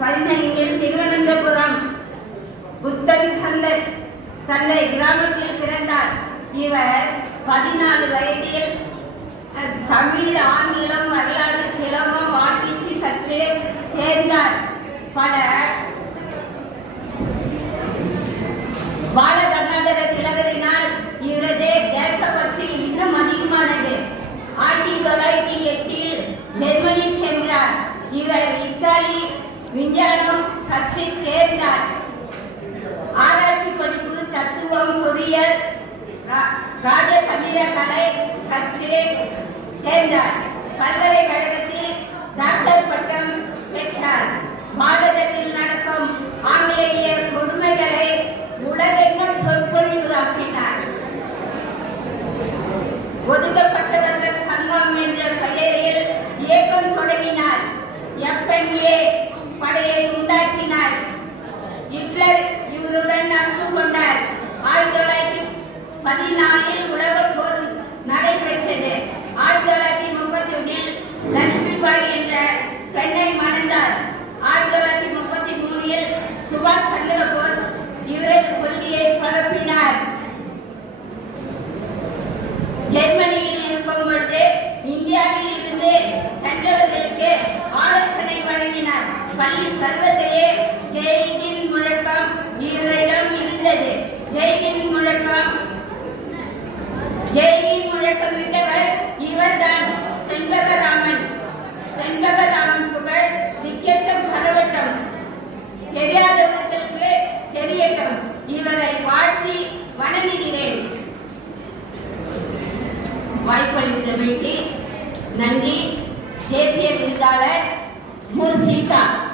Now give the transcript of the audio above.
பதினைந்தில் திருவனந்தபுரம் புத்தன் சந்தை சந்தை கிராமத்தில் பிறந்தார். இவர் பதினாலு வயதில் அஹ், தமிழ் ஆங்கிலம் வரலாறு சிலம்பம் வாக்கிச்சு கற்று சேர்ந்தார். பல விஞ்ஞானம் கற்று சேர்ந்தார். ஆராய்ச்சி படிப்பு தத்துவம் பொறியியல் ரா- கலை கற்று சேர்ந்தார். பல்கலைக்கழகத்தில் டாக்டர் இவருடன் நடந்து கொண்டார். ஆயிரத்தி தொள்ளாயிரத்தி பதினாலில் உலக போர் நடைபெற்றது. ஆயிரத்தி தொள்ளாயிரத்தி முப்பத்தி ஒன்றில் லட்சுமிபாய் என்ற பெண்ணை மணந்தார். ஆயிரத்தி தொள்ளாயிரத்தி முப்பத்தி மூணில் சுபாஷ் சந்திர போஸ் இவரது கொள்கையை பரப்பினார். ஜெர்மனியில் இருக்கும் பொழுது இந்தியாவில் இருந்து சென்றவர்களுக்கு ஆலோசனை வழங்கினார். பள்ளி பருவத்திலே ஜெய்கின் முழக்கம் இவரிடம் இருந்தது. ஜெயின் முழக்கம். ஜெயின் முழக்கமிட்டவர் இவர்தான். செண்பகராமன். செண்பகராமன் புகழ் நிக்கட்டும் பரவட்டும். தெரியாதவர்களுக்கு தெரியட்டும். இவரை வாழ்த்தி வணங்குகிறேன். வாய்ப்பளித்தமைக்கு நன்றி. தேசிய விருதாளர் மு. சீதா.